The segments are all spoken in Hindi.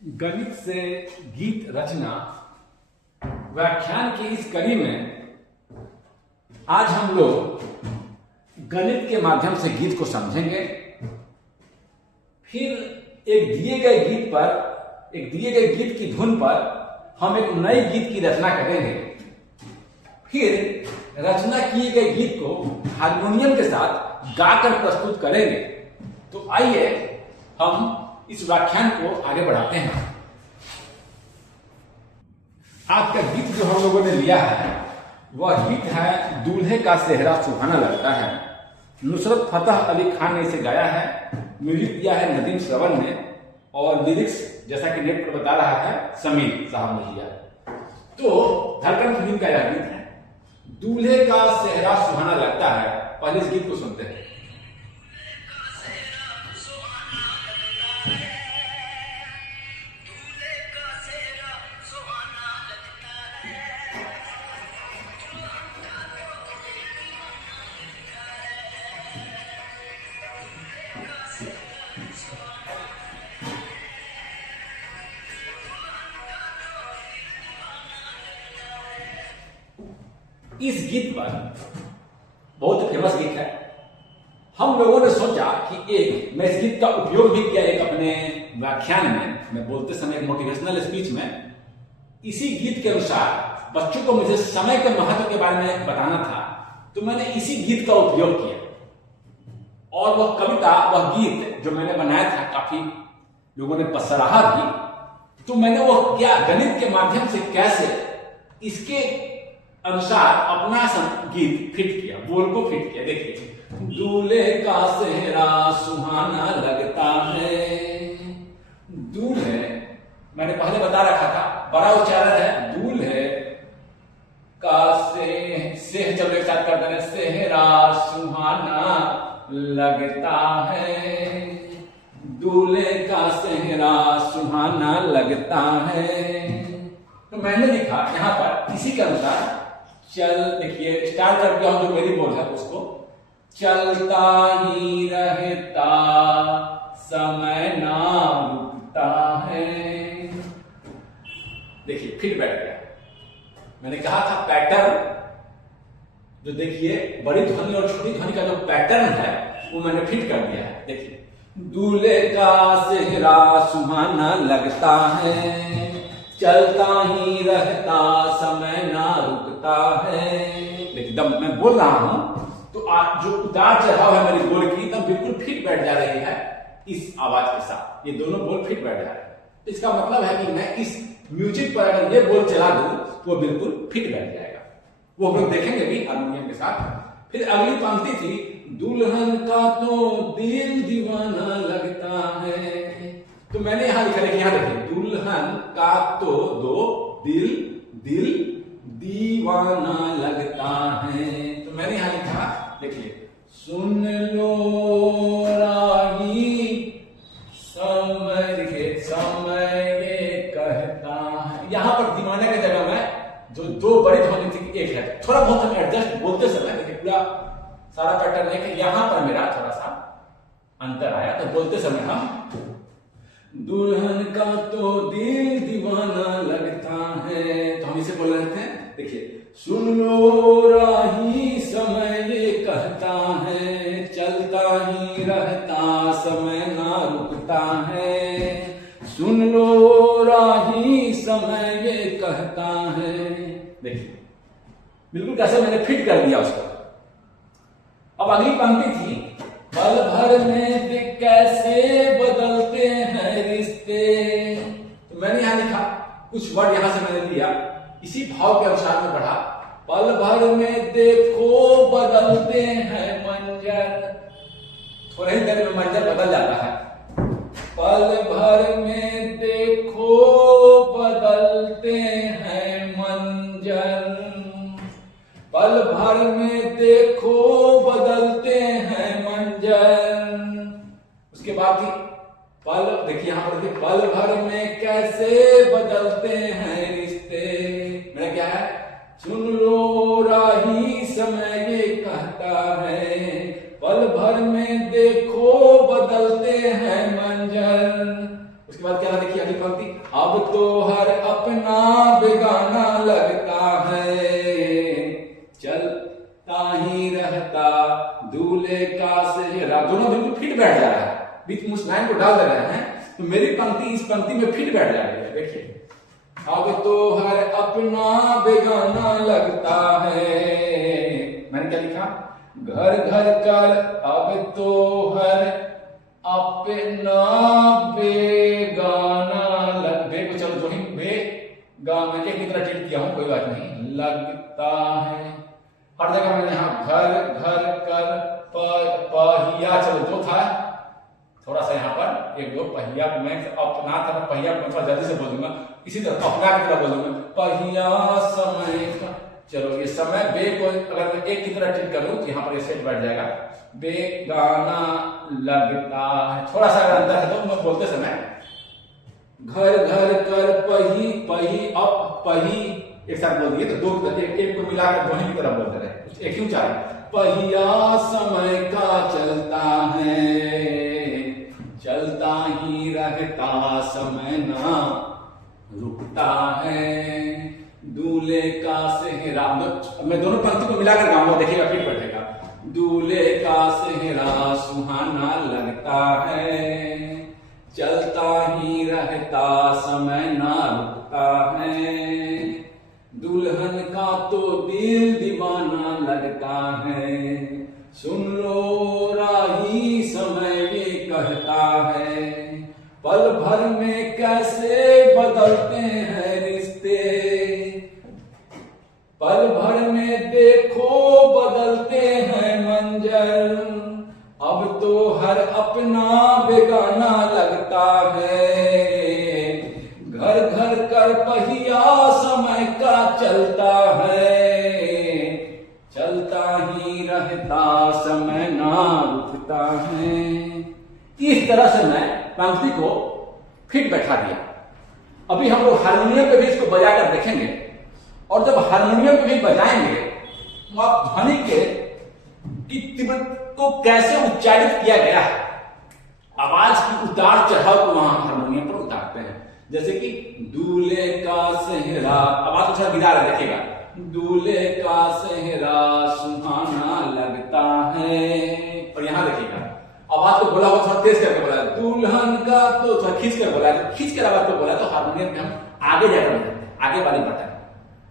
गणित से गीत रचना व्याख्यान की इस कड़ी में आज हम लोग गणित के माध्यम से गीत को समझेंगे। फिर एक दिए गए गीत की धुन पर हम एक नए गीत की रचना करेंगे। फिर रचना किए गए गीत को हारमोनियम के साथ गाकर प्रस्तुत करेंगे। तो आइए हम इस व्याख्यान को आगे बढ़ाते हैं। आज का गीत जो हम लोगों ने लिया है वह गीत है दूल्हे का सेहरा सुहाना लगता है। नुसरत फतेह अली खान ने इसे गाया है। म्यूजिक दिया है नदीम श्रवण ने और लिरिक्स जैसा कि नेट पर बता रहा है समीर साहब ने दिया। तो धड़कन फिल्म का यह गीत है दूल्हे का सेहरा सुहाना लगता है। पहले इस गीत को सुनते हैं। इस गीत पर बहुत फेमस गीत है। हम लोगों ने सोचा कि मैं इस गीत का उपयोग भी किया एक अपने व्याख्यान में। मैं बोलते समय मोटिवेशनल स्पीच में इसी गीत के अनुसार बच्चों को मुझे समय के महत्व के बारे में बताना था, तो मैंने इसी गीत का उपयोग किया। और वह कविता, वह गीत जो मैंने बनाया था काफी लोगों ने सराहा भी। तो मैंने वो क्या गणित के माध्यम से कैसे इसके अनुसार अपना गीत फिट किया, बोल को फिट किया। देखिए, दूल्हे का सेहरा सुहाना लगता है। दूल्हे मैंने पहले बता रखा था, बड़ा उच्चारण है। दूल्हे का सेह जब एक साथ करते हैं, सेहरा सुहाना लगता है। दूल्हे का सेहरा सुहाना लगता है। तो मैंने लिखा यहां पर इसी के अनुसार। चल देखिए, स्टार्ट कर दिया हूं जो मेरी बोल है उसको। चलता ही रहता समय ना रुकता है। देखिए फिर बैठ गया। मैंने कहा था पैटर्न जो देखिए बड़ी ध्वनि और छोटी ध्वनि का जो पैटर्न है वो मैंने फिट कर दिया है। देखिए, दूल्हे का सेहरा सुहाना लगता है। चलता ही रहता समय ना रुकता है। देखिए जब मैं बोल रहा हूं तो जो उतार चढ़ाव है मेरी बोल की एकदम बिल्कुल फिट बैठ जा रही है इस आवाज के साथ। ये दोनों बोल फिट बैठ जा रहे हैं। इसका मतलब है कि मैं इस म्यूजिक पर अगर ये बोल चला दूं तो वो बिल्कुल फिट बैठ जाएगा। वो हम लोग देखेंगे भी हारमोनियम के साथ। फिर अगली पंक्ति थी, दुल्हन का तो दिल दीवाना लगता है। तो मैंने यहां लिखा है, यहां देखिए, दुल्हन का तो दिल दीवाना लगता है। तो मैंने यहां लिखा, देखिए, सुन लो राही समय ये कहता है। यहां पर दीवाना की जगह में जो दो बड़ी ध्वनि थी एक है। थोड़ा बहुत हम एडजस्ट बोलते समय, देखिए पूरा सारा पैटर्न लेकिन यहां पर मेरा थोड़ा सा अंतर आया। तो बोलते समय हम दुल्हन का तो दिल दीवाना लगता है, तो हम इसे बोल रहे थे। देखिए, सुन लो राही समय ये कहता है। चलता ही रहता समय ना रुकता है। सुन लो राही समय ये कहता है। देखिए बिल्कुल कैसे मैंने फिट कर दिया उसको। अब अगली पंक्ति थी, पल भर में कैसे बदलते हैं रिश्ते। तो मैंने यहां लिखा, कुछ वर्ड यहां से मैंने लिया, इसी भाव के अनुसार में बढ़ा। पल भर में देखो बदलते हैं मंजर। थोड़ी ही देर में मंजर बदल जाता है। पल भर में देखो बदलते हैं मंजर। पल भर में देखो बदलते हैं मंजर। उसके बाद पल, देखिए यहां पर देखिए, पल भर में कैसे बदलते हैं रिश्ते। मेरा क्या है, सुन लो राही समय ये कहता है। पल भर में देखो बदलते हैं मंजर। उसके बाद क्या देखिए अगली पंक्ति, अब तो हर अपना बेगाना लगता है, चलता ही रहता दूल्हे का सेहरा। दोनों बिल्कुल फिट बैठ जा रहा है, बीच में उस लाइन को डाल दे रहे हैं, तो मेरी पंक्ति इस पंक्ति में फिट बैठ जा रही है। देखिए, अब तो हर अपना बेगाना लगता है, मैंने क्या लिखा, घर घर कर अब तो हर अपना बेगाना लग, बे को चलो जो ही बे गा मैं एक तरह ट्रीट किया हूं, कोई बात नहीं, लगता है। हर जगह मैंने यहाँ घर घर कर पहिया, चलो जो था थोड़ा सा यहाँ पर एक दो पहिया, मैं अपना था पहिया को थोड़ा जल्दी से बोलूंगा, इसी तरह अपना की तरह बोलूंगा, पहिया समय का। चलो ये समय बे को अगर मैं एक की तरह ट्रीट करूं तो यहाँ पर ये सेट बैठ जाएगा, बेगाना लगता है। थोड़ा सा अगर अंतर है तो मैं बोलते समय घर घर कर पही पही अप पही एक साथ बोल दिए तो दो एक को मिलाकर दोनों की तरह बोलते रहे, एक ही उच्चारण, पहिया समय का चलता है, चलता ही रहता समय ना रुकता है, दूल्हे का सेहरा। मैं दोनों पंक्ति को मिलाकर गाऊंगा, देखिएगा फिर बैठेगा, दूल्हे का सेहरा सुहाना लगता है, चलता ही रहता समय ना रुकता है, दुल्हन का तो दिल दीवाना लगता है, सुन लो राही समय भी कहता है, पल भर में कैसे बदलते हैं रिश्ते, पल भर में देखो बदलते हैं मंजर, अब तो हर अपना बेगाना लगता है, घर घर कर पहिया समय का चलता है, चलता ही रहता समय ना रुकता है। इस तरह से मैं पंक्ति को फिट बैठा दिया। अभी हम लोग हारमोनियम पे भी इसको बजाकर देखेंगे, और जब हारमोनियम पे भी बजाएंगे तो आप ध्वनि के की तीव्रता को कैसे उच्चारित किया गया है, आवाज की उतार चढ़ाव को वहां हारमोनियम पर उतारते हैं। जैसे कि दूल्हे का सेहरा, आवाज को थोड़ा गिरा रहा देखिएगा, दूल्हे का सेहरा सुहाना लगता है, और यहां देखिएगा आवाज को बोला हुआ थोड़ा तेज करके बोला, दुल्हन का तो थोड़ा खींच कर बोला, तो खींच कर आवाज को बोला तो हारमोनियम में हम आगे जाकर बोलते हैं,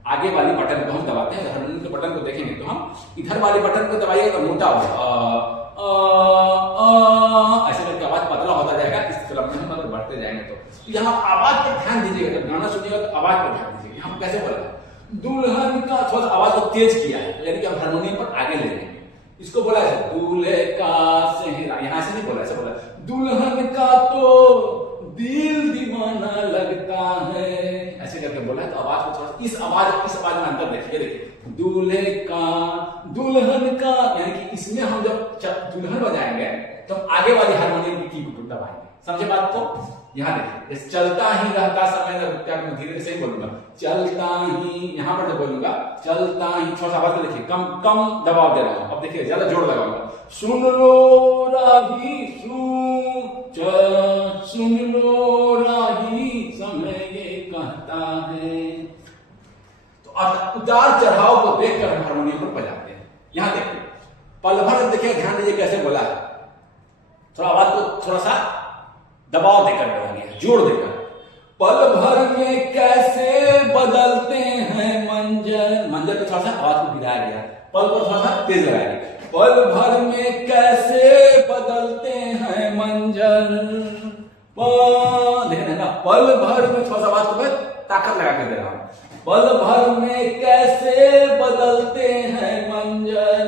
आगे वाली बटन को हम दबाते हैं। हारमोनियम के बटन को देखेंगे तो हम इधर वाले बटन को दबाइएगा तो मोटा होगा, ऐसे करके आवाज पतला होता जाएगा, इस क्रम में हम अगर बढ़ते जाएंगे तो यहाँ आवाज पर ध्यान दीजिएगा, जब गाना सुनिएगा तो आवाज पर ध्यान दीजिएगा। यहाँ कैसे बोला, दुल्हन का थोड़ा सा आवाज को तेज किया है, यानी कि हम हारमोनियम पर आगे ले जाएंगे। इसको बोला है दूल्हे का सेहरा, यहां से नहीं बोला, ऐसे बोला दुल्हन का तो दिल दीवाना लगता है, ऐसे करके बोला है। तो आवाज को थोड़ा इस आवाज में अंतर देखिए, दूल्हे का दुल्हन का, यानी कि इसमें हम जब दुल्हन बजाएंगे तो आगे वाली हारमोनियम की को दबाएंगे, समझे बात को। यहाँ देखिए, चलता ही रहता समय ना रुकता, मैं धीरे से ही बोलूंगा, चलता ही, यहाँ पर जब बोलूंगा चलता ही, थोड़ा सा आवाज देखिए कम कम दबाव दे रहा हूं, अब देखिए ज्यादा जोर लगाऊंगा, सुन लो राही सुन लो राही समय ये कहता है। तो उतार चढ़ाव को देखकर हम हारमोनियम पर बजाते हैं। यहां देखिए, पल भर देखिए, ध्यान दीजिए कैसे बोला है, थोड़ा आवाज को थोड़ा सा दबाव देकर बोलेंगे, जोर देकर, पल भर में कैसे बदलते हैं मंजर, मंजर पे थोड़ा सा आवाज को गिराया गया, पल पर थोड़ा सा तेज लगाया गया, पल भर में कैसे बदलते हैं मंजर, देखना ना, पल भर में थोड़ा सा आवाज को मैं ताकत लगा कर दे रहा हूं, पल भर में कैसे बदलते हैं मंजर,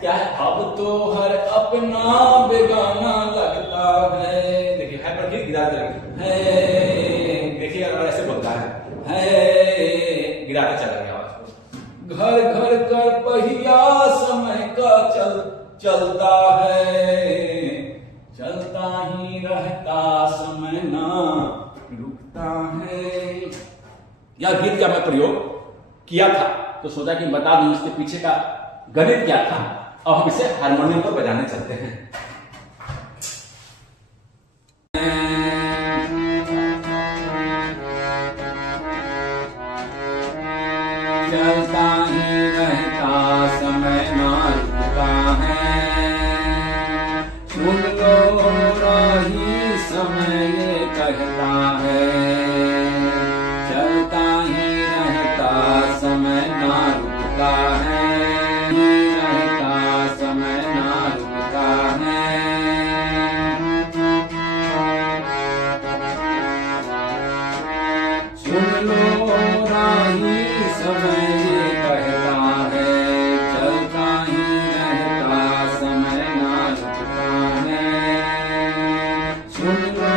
क्या है, अब तो हर अपना बेगाना लगता है। देखिए है पर गिरा है, देखिए अगर ऐसे बोलता है गिराता चला गया आवाज को, घर घर कर पहिया समय का चलता है, चलता ही रहता समय ना रुकता है। यह गीत का मैं प्रयोग किया था तो सोचा कि बता दूं इसके पीछे का गणित क्या था। अब हम इसे हारमोनियम पर बजाने चलते हैं। चलता ही रहता समय ना रुकता है। सुन लो राही समय ये कहता है, चलता ही रहता समय ना रुकता है, रहता समय ना रुकता है। सुन लो राही समय ये कहता है, चलता ही रहता समय ना रुकता है। सुन लो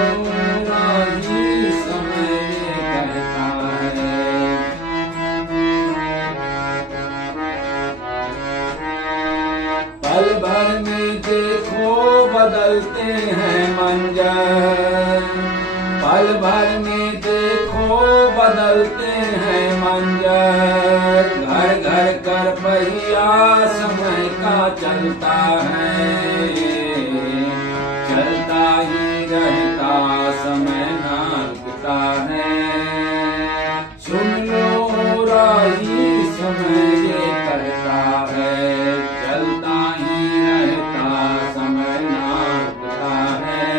राही समय ये कहता है। पल भर में देखो बदलते हैं मंजर, पल भर में देखो बदलते हैं मंजर। घर घर कर पहिया समय का चलता है, चलता ही रहता समय ना रुकता है। सुन लो राही समय ये कहता है, चलता ही रहता समय ना रुकता है।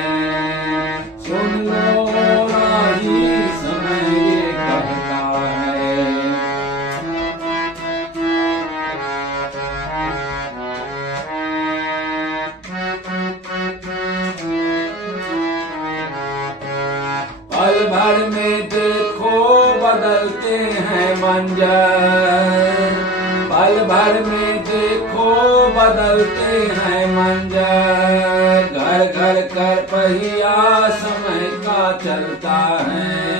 सुन लो राही समय ये कहता है। पल भर में देखो बदलते हैं मंजर, पल भर में देखो बदलते हैं मंजर। घर घर कर पहिया समय का चलता है,